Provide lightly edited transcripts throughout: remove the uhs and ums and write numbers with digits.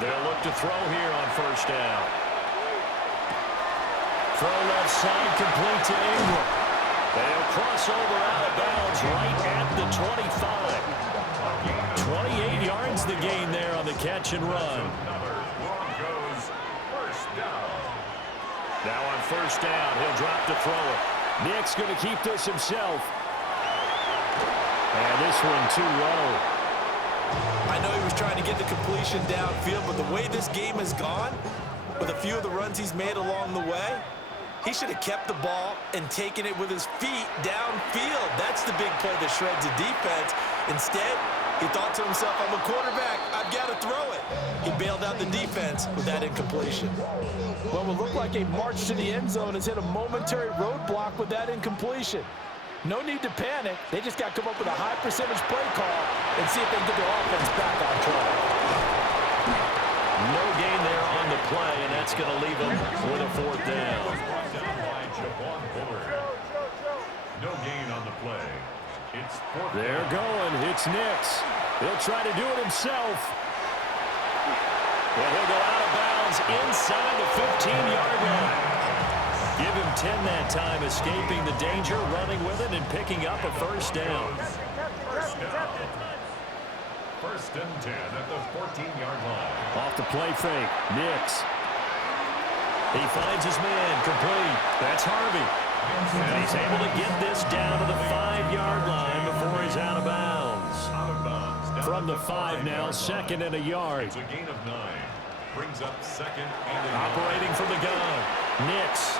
They'll look to throw here on first down. Throw left side, complete to Ingram. They'll cross over out of bounds right at the 25. 28 yards the gain there on the catch and run. Now on first down, he'll drop to throw it. Nick's going to keep this himself. And this one too low. I know he was trying to get the completion downfield, but the way this game has gone, with a few of the runs he's made along the way, he should have kept the ball and taken it with his feet downfield. That's the big play that shreds the defense. Instead, he thought to himself, I'm a quarterback. I've got to throw it. He bailed out the defense with that incompletion. Well, it looked like a march to the end zone has hit a momentary roadblock with that incompletion. No need to panic. They just got to come up with a high percentage play call and see if they can get their offense back on track. No gain there on the play, and that's going to leave them with a fourth down. No gain on the play. It's fourth down. They're going. It's Nix. He'll try to do it himself. Well, he'll go out of bounds inside the 15-yard line. Give him 10 that time, escaping the danger, running with it, and picking up a first down. First down. First and 10 at the 14-yard line. Off the play fake, Nix. He finds his man, complete. That's Harvey. And he's able to get this down to the 5-yard line before he's out of bounds. Out of bounds. From the 5 now, second and a yard. It's a gain of 9. Brings up second and a yard. Operating from the gun, Nix.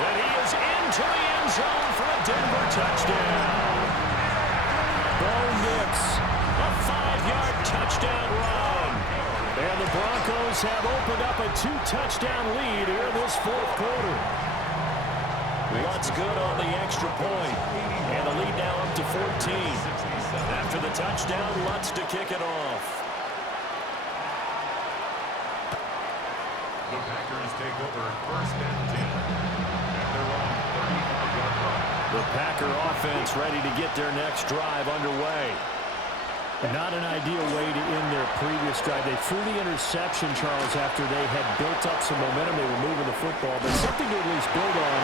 And he is into the end zone for a Denver touchdown. Bo Nix, a 5-yard touchdown run. And the Broncos have opened up a 2-touchdown lead here in this fourth quarter. Lutz good on the extra point. And the lead now up to 14. After the touchdown, Lutz to kick it off. The Packers take over first and 10. The Packer offense ready to get their next drive underway. Not an ideal way to end their previous drive. They threw the interception, Charles, after they had built up some momentum. They were moving the football, but something to at least build on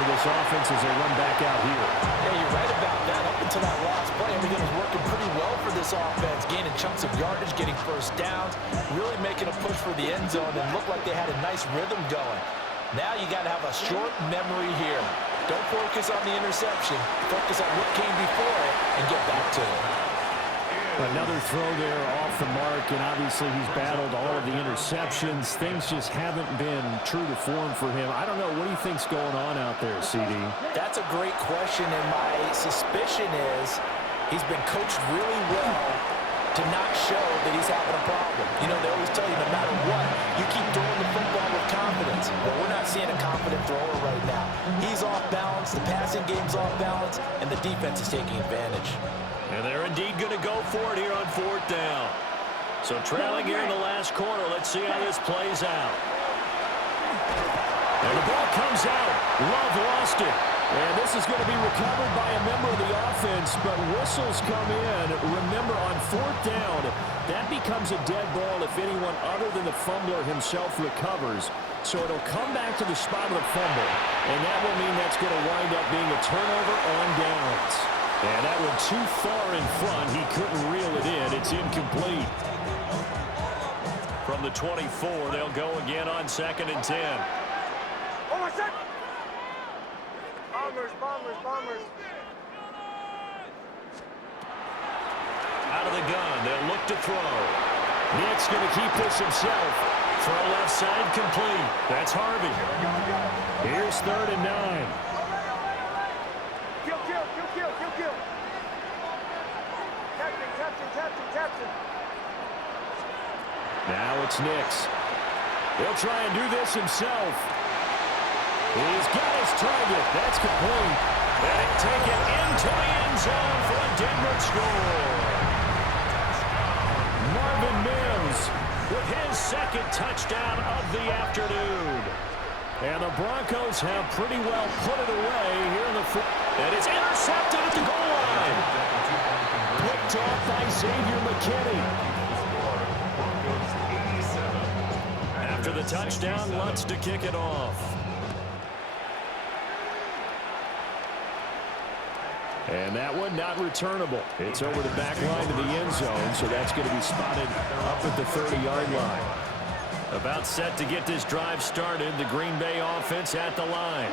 for this offense as they run back out here. Yeah, you're right about that. Up until that last play, everything was working pretty well for this offense, gaining chunks of yardage, getting first downs, really making a push for the end zone, and looked like they had a nice rhythm going. Now you got to have a short memory here. Don't focus on the interception. Focus on what came before it and get back to it. Another throw there off the mark, and obviously he's battled all of the interceptions. Things just haven't been true to form for him. I don't know. What do you think's going on out there, CD? That's a great question, and my suspicion is he's been coached really well to not show that he's having a problem. You know, they always tell you no matter what, you keep throwing the football with confidence. But we're not seeing a confident thrower right now. He's off balance, the passing game's off balance, and the defense is taking advantage. And they're indeed going to go for it here on fourth down. So trailing here in the last quarter, let's see how this plays out. And the ball comes out. Love lost it. And this is going to be recovered by a member of the offense, but whistles come in. Remember, on fourth down, that becomes a dead ball if anyone other than the fumbler himself recovers. So it'll come back to the spot of the fumble, and that will mean that's going to wind up being a turnover on downs. And that one too far in front. He couldn't reel it in. It's incomplete. From the 24, they'll go again on second and 10. Bombers. Out of the gun, they'll look to throw. Nick's going to keep this himself. Throw left side complete. That's Harvey. Here's third and 9. Kill. Captain. Now it's Nix. He'll try and do this himself. He's got his target. That's complete. And he'll take it into the end zone for a Denver score. Marvin Mims with his second touchdown of the afternoon. And the Broncos have pretty well put it away here in the fourth. And it's intercepted at the goal line. Picked off by Xavier McKinney. After the touchdown, Lutz to kick it off. And that one not returnable. It's over the back line to the end zone, so that's going to be spotted up at the 30-yard line. About set to get this drive started. The Green Bay offense at the line.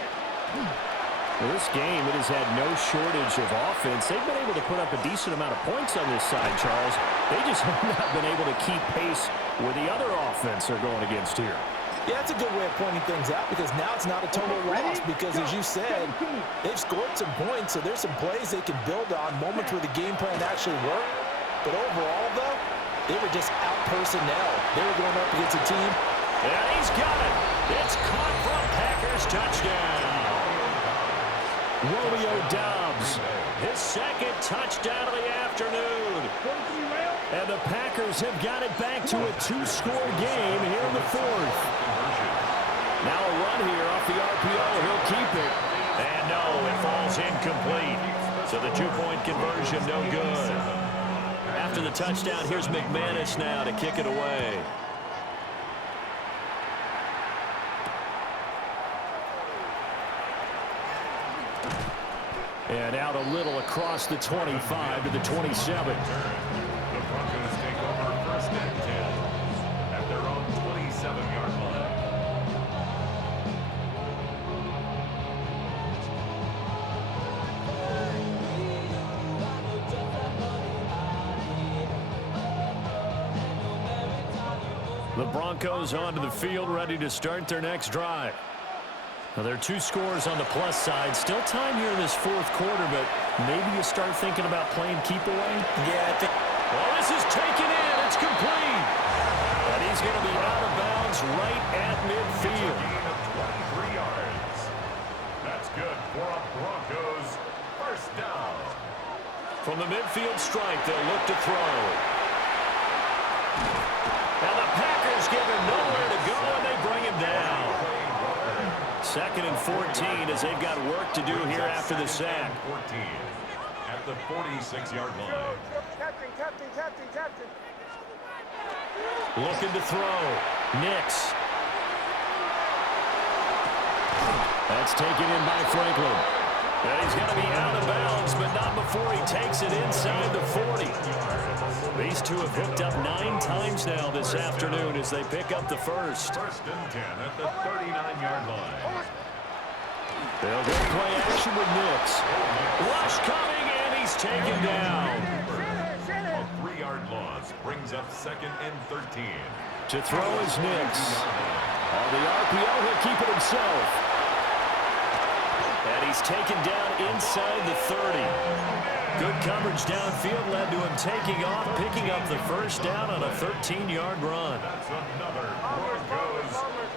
Well, this game, it has had no shortage of offense. They've been able to put up a decent amount of points on this side, Charles. They just have not been able to keep pace with the other offense they're going against here. Yeah, that's a good way of pointing things out because now it's not a total loss because, as you said, they've scored some points, so there's some plays they can build on, moments where the game plan actually worked. But overall, though, they were just out-personnel. They were going up against a team. And he's got it. It's caught from Packers touchdown. Romeo Doubs, his second touchdown of the afternoon. And the Packers have got it back to a 2-score game here in the fourth. Now a run here off the RPO. He'll keep it. And no, it falls incomplete. So the 2-point conversion, no good. After the touchdown, here's McManus now to kick it away. And out a little across the 25 to the 27. The Broncos take over first and 10 at their own 27-yard line. The Broncos onto the field, ready to start their next drive. Now, there are 2 scores on the plus side. Still time here in this fourth quarter, but maybe you start thinking about playing keep away. Yeah, I think. Well, this is taken in. It's complete. And he's going to be out of bounds right at midfield. A gain of 23 yards. That's good for a Broncos first down. From the midfield stripe, they'll look to throw. Now the Packers give him nowhere to go, and they bring him down. 2nd and 14 as they've got work to do here after the sack. 14 at the 46-yard line. Captain. Looking to throw. Nix. That's taken in by Franklin. And he's going to be out of bounds, but not before he takes it inside the 40. These two have hooked up 9 times now this afternoon as they pick up the first. First and 10 at the 39-yard line. They'll go play action with Nix. Rush coming, and he's taken down. A 3-yard loss brings up 2nd and 13. To throw is Nix. On the RPO, he'll keep it himself. And he's taken down inside the 30. Good coverage downfield led to him taking off, picking up the first down on a 13-yard run. That's another Broncos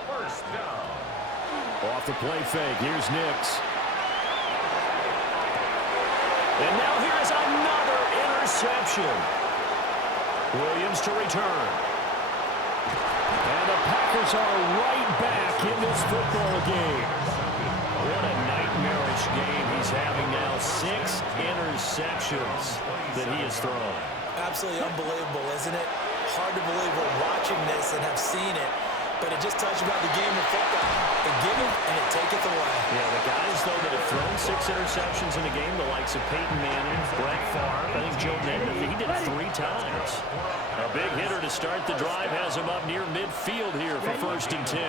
first down. Off the play fake, here's Nix. And now here's another interception. Williams to return. And the Packers are right back in this football game. What a nightmarish game he's having now. 6 interceptions that he has thrown. Absolutely unbelievable, isn't it? Hard to believe we're watching this and have seen it, but it just tells you about the game of football. It giveth and it taketh away. Yeah, the guys, though, that have thrown 6 interceptions in a game, the likes of Peyton Manning, Brett Favre, I think Joe Namath, he did it 3 times. A big hitter to start the drive has him up near midfield here for first and 10.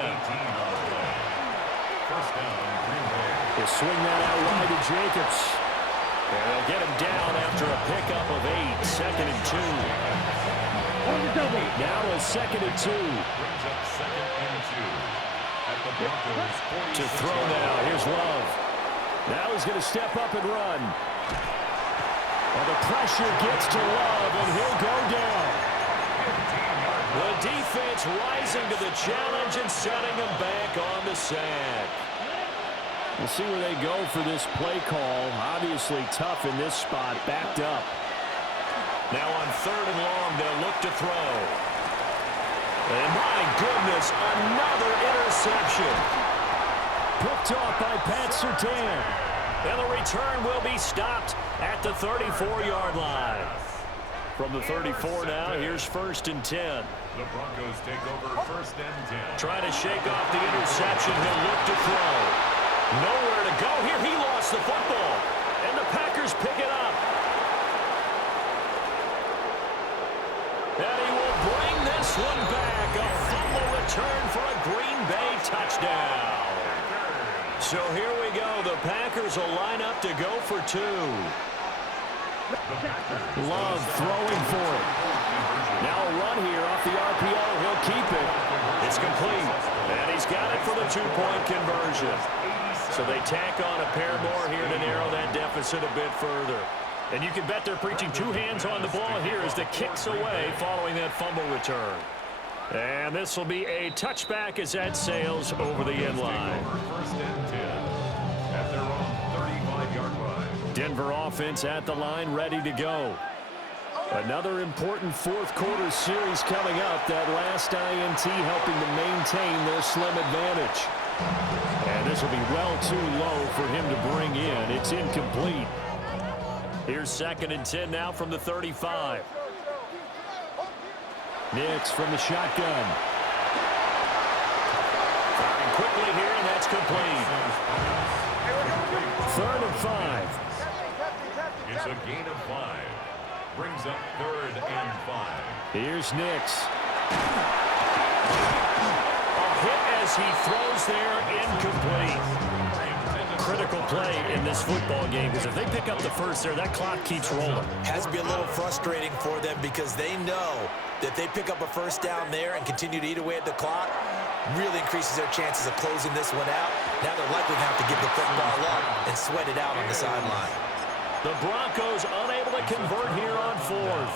First down, Green Bay. They'll swing that out wide to Jacobs. And they'll get him down after a pickup of 8. 2nd and 2. Now a 2nd and 2. Brings up 2nd and 2 at the Broncos 46. To throw now. Here's Love. Now he's going to step up and run. Well, the pressure gets to Love, and he'll go down. The defense rising to the challenge and setting him back on the sack. We'll see where they go for this play call. Obviously tough in this spot, backed up. Now on 3rd and long, they'll look to throw. And my goodness, another interception. Picked off by Pat Surtain. And the return will be stopped at the 34-yard line. From the 34 now, here's 1st and 10. The Broncos take over 1st and 10. Trying to shake off the interception. He'll look to throw. Nowhere to go here. He lost the football. And the Packers pick it up. And he will bring this one back. A fumble return for a Green Bay touchdown. So here we go. The Packers will line up to go for 2. Love throwing for it. Now a run here off the RPO. He'll keep it. It's complete. And he's got it for the 2-point conversion. So they tack on a pair more here to narrow that deficit a bit further. And you can bet they're preaching 2 hands on the ball here as the kick's away following that fumble return. And this will be a touchback as that sails over the end line. 1st and 10 at their own 35-yard line. Denver offense at the line, ready to go. Another important 4th quarter series coming up. That last INT helping to maintain their slim advantage. And this will be well too low for him to bring in. It's incomplete. Here's 2nd and 10 now from the 35. Nix from the shotgun. Firing quickly here, and that's complete. 3rd and 5. It's a gain of 5. Brings up 3rd and 5. Here's Nix. A hit as he throws there, incomplete. Critical play in this football game, because if they pick up the first there, that clock keeps rolling. Has to be a little frustrating for them because they know that they pick up a 1st down there and continue to eat away at the clock, really increases their chances of closing this one out. Now they're likely going to have to give the football up and sweat it out on the sideline. The Broncos unable to convert here on 4th.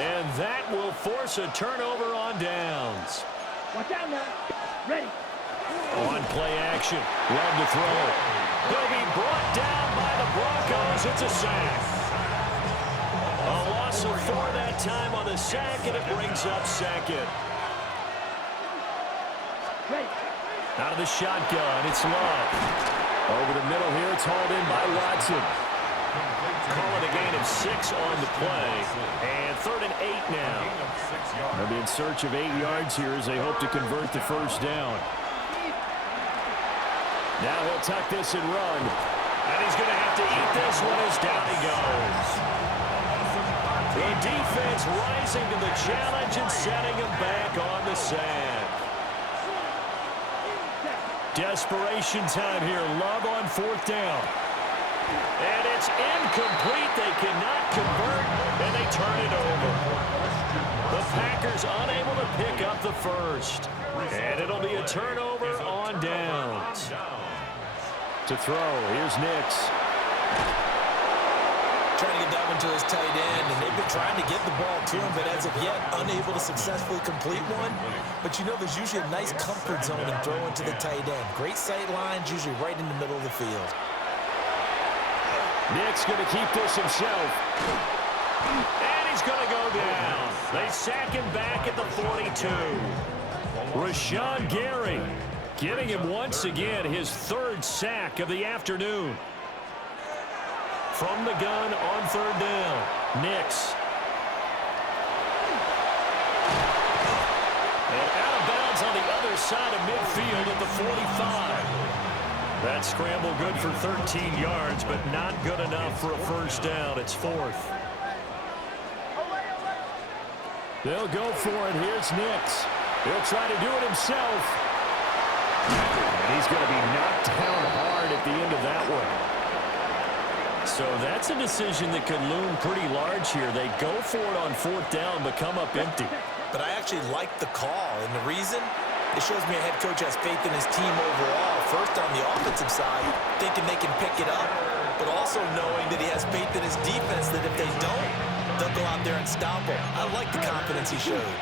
And that will force a turnover on downs. Watch out now. Ready. On play action. Love to throw. He'll be brought down by the Broncos. It's a sack. A loss of 4 that time on the sack, and it brings up 2nd. Ready. Out of the shotgun, it's Love. Over the middle here, it's hauled in by Watson. Call it a gain of 6 on the play. And 3rd and 8 now. They'll be in search of 8 yards here as they hope to convert the 1st down. Now he'll tuck this and run. And he's going to have to eat this one as down he goes. The defense rising to the challenge and setting him back on the sack. Desperation time here. Love on 4th down. And it's incomplete. They cannot convert, and they turn it over. The Packers unable to pick up the 1st. And it'll be a turnover on downs. To throw, here's Nix. Trying to get that one to his tight end, and they've been trying to get the ball to him, but as of yet, unable to successfully complete one. But you know there's usually a nice comfort zone in throwing to the tight end. Great sight lines, usually right in the middle of the field. Nick's going to keep this himself. And he's going to go down. They sack him back at the 42. Rashawn Gary giving him once again his 3rd sack of the afternoon. From the gun on 3rd down. Nix. And out of bounds on the other side of midfield at the 45. That scramble good for 13 yards, but not good enough for a 1st down. It's 4th. They'll go for it. Here's Nix. He'll try to do it himself. And he's going to be knocked down hard at the end of that one. So that's a decision that could loom pretty large here. They go for it on 4th down, but come up empty. But I actually like the call, and the reason? It shows me a head coach has faith in his team overall. First on the offensive side, thinking they can pick it up, but also knowing that he has faith in his defense that if they don't, they'll go out there and stop him. I like the confidence he showed.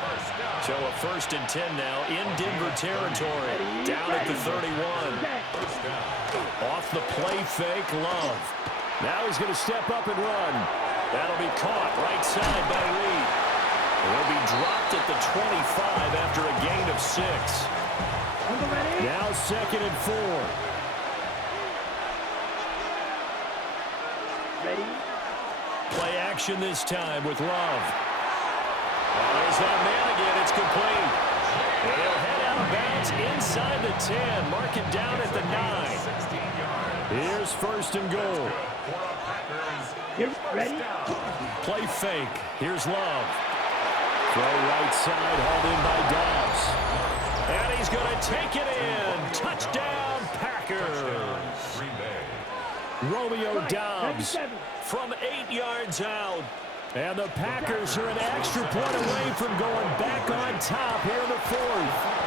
So a 1st and 10 now in Denver territory. Down at the 31. Off the play fake, Love. Now he's going to step up and run. That'll be caught right side by Reed. He'll be dropped at the 25 after a gain of 6. Now 2nd and 4. Ready. Play action this time with Love. There's that man again. It's complete. And he'll head out of bounds inside the 10. Mark it down at the 9. Here's first and goal. You ready? Play fake. Here's Love. Throw right side, hauled in by Dobbs. And he's going to take it in. Touchdown, Packers. Romeo Dobbs from 8 yards out. And the Packers are an extra point away from going back on top here in the 4th.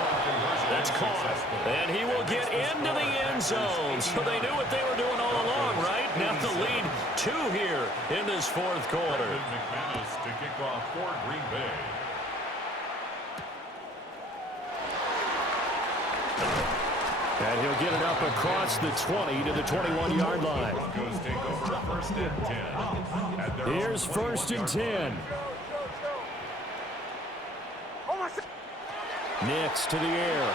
That's caught. And he will get into the end zone. So they knew what they were doing all along, right? Now the lead 2 here in this 4th quarter. McManus to kick off for Green Bay. And he'll get it up across the 20 to the 21-yard line. Broncos take over first and 10. At their Here's own first and 10. Nix to the air.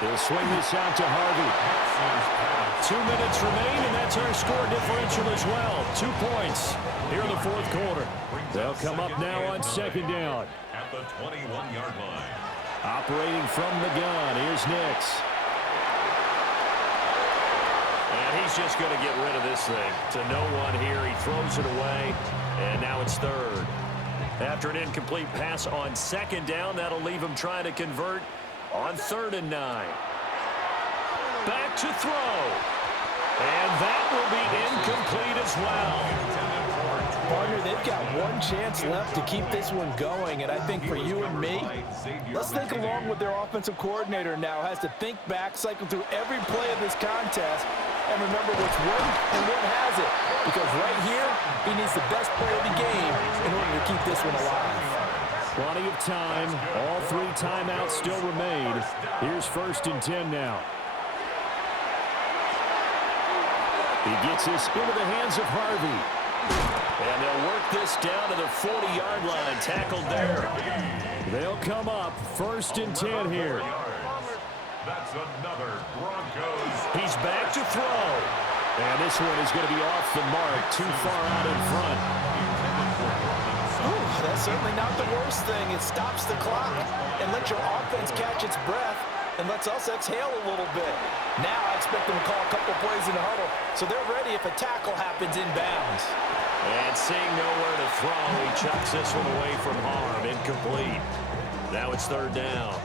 He'll swing this out to Harvey. 2 minutes remain, and that's our score differential as well. 2 points here in the 4th quarter. They'll come up now on second down. At the 21-yard line. Operating from the gun, here's Nix. And he's just going to get rid of this thing. To no one here, he throws it away, and now it's 3rd. After an incomplete pass on second down, that'll leave him trying to convert on 3rd and 9. Back to throw. And that will be incomplete as well. Partner, they've got one chance left to keep this one going, and I think for you and me, let's think along with their offensive coordinator now. Has to think back, cycle through every play of this contest, and remember what's worked and what hasn't. Because right here, he needs the best play of the game in order to keep this one alive. Plenty of time. All 3 timeouts still remain. Here's first and 10 now. He gets this into the hands of Harvey. And they'll work this down to the 40-yard line. Tackled there. They'll come up first and 10 here. That's another Broncos. He's back to throw. And this one is going to be off the mark. Too far out in front. Ooh, that's certainly not the worst thing. It stops the clock and lets your offense catch its breath and lets us exhale a little bit. Now I expect them to call a couple plays in the huddle so they're ready if a tackle happens inbounds. And seeing nowhere to throw, he chucks this one away from harm. Incomplete. Now it's 3rd down.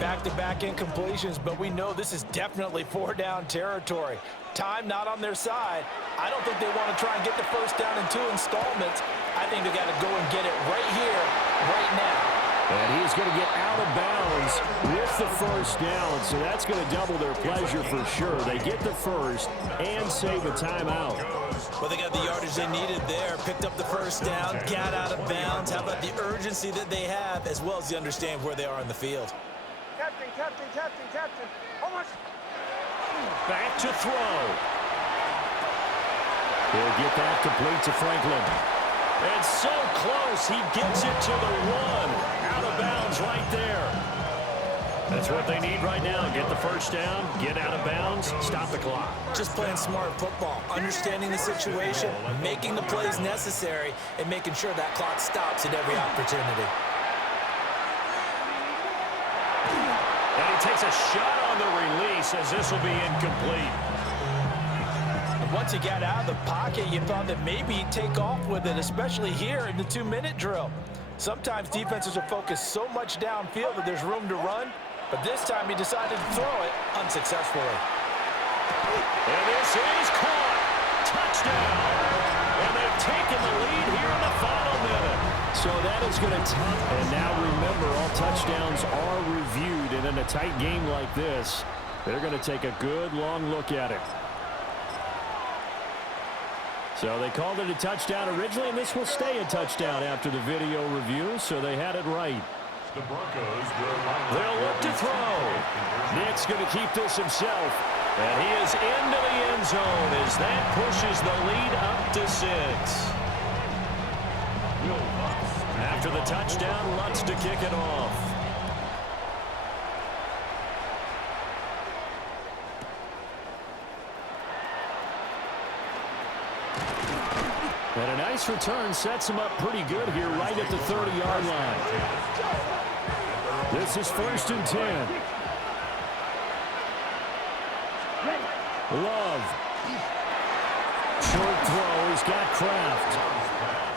Back-to-back incompletions, but we know this is definitely 4-down territory. Time not on their side. I don't think they want to try and get the first down in 2 installments. I think they got to go and get it right here, right now. And he's going to get out of bounds with the first down, so that's going to double their pleasure for sure. They get the first and save a timeout. Well, they got the yardage they needed there, picked up the first down, got out of bounds. How about the urgency that they have, as well as the understand where they are in the field. Captain. Almost. Back to throw. He'll get that complete to Franklin. And so close, he gets it to the 1. Out of bounds right there. That's what they need right now. Get the first down, get out of bounds, stop the clock. Just playing smart football, understanding the situation, making the plays necessary, and making sure that clock stops at every opportunity. And he takes a shot on the release as this will be incomplete. Once he got out of the pocket, you thought that maybe he'd take off with it, especially here in the 2-minute drill. Sometimes defenses are focused so much downfield that there's room to run, but this time he decided to throw it unsuccessfully. And this is caught. Touchdown. And they've taken the lead here in the final minute. So that is going to top. And now remember, all touchdowns are reviewed. And in a tight game like this, they're going to take a good long look at it. So they called it a touchdown originally, and this will stay a touchdown after the video review, so they had it right. The Broncos will They'll look to throw. Nick's going to keep this himself, and he is into the end zone as that pushes the lead up to 6. After the touchdown, Lutz to kick it off. And a nice return sets him up pretty good here right at the 30-yard line. This is 1st and 10. Love. Short throw. He's got Kraft.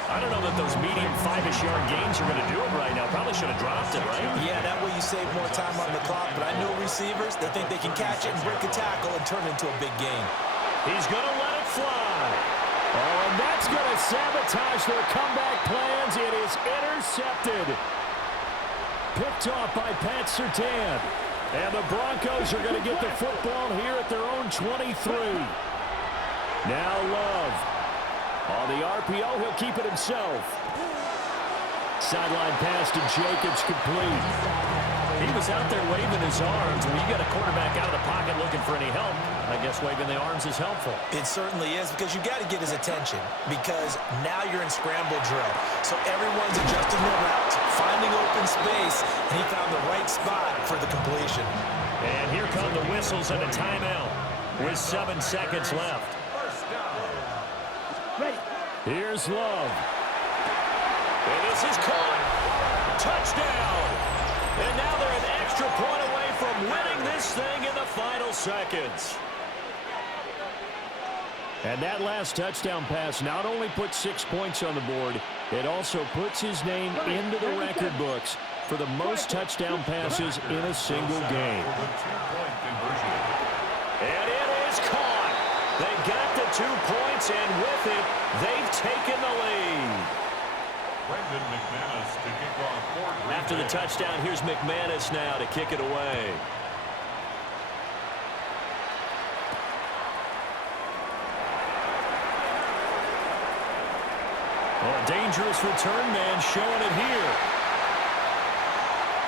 I don't know that those medium 5-ish yard gains are going to do it right now. Probably should have dropped it, right? Yeah, that way you save more time on the clock. But I know receivers, they think they can catch it and break a tackle and turn it into a big gain. He's going to let it fly. Oh, and that's going to sabotage their comeback plans. It is intercepted. Picked off by Pat Surtain. And the Broncos are going to get the football here at their own 23. Now Love. On the RPO, he'll keep it himself. Sideline pass to Jacobs, complete. He was out there waving his arms. When you got a quarterback out of the pocket looking for any help, I guess waving the arms is helpful. It certainly is, because you got to get his attention, because now you're in scramble drill. So everyone's adjusting their routes, finding open space, and he found the right spot for the completion. And here come the whistles and a timeout with 7 seconds left. Here's Love. And this is caught. Touchdown. And now they're an extra point away from winning this thing in the final seconds. And that last touchdown pass not only puts 6 points on the board, it also puts his name into the record books for the most touchdown passes in a single game. And it is caught. They got the 2 points, and with it, they've taken the lead. After the touchdown, here's McManus now to kick it away. Well, a dangerous return man showing it here.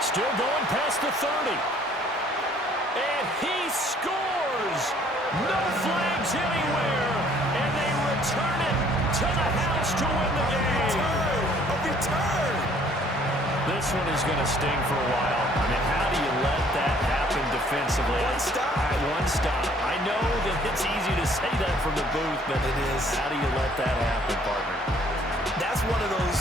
Still going past the 30. And he scores! No flags anywhere. And they return it to the house to win the game. A return! This one is going to sting for a while. I mean, how do you let that happen defensively? One stop. One stop. I know that it's easy to say that from the booth, but it is. How do you let that happen, partner? That's one of those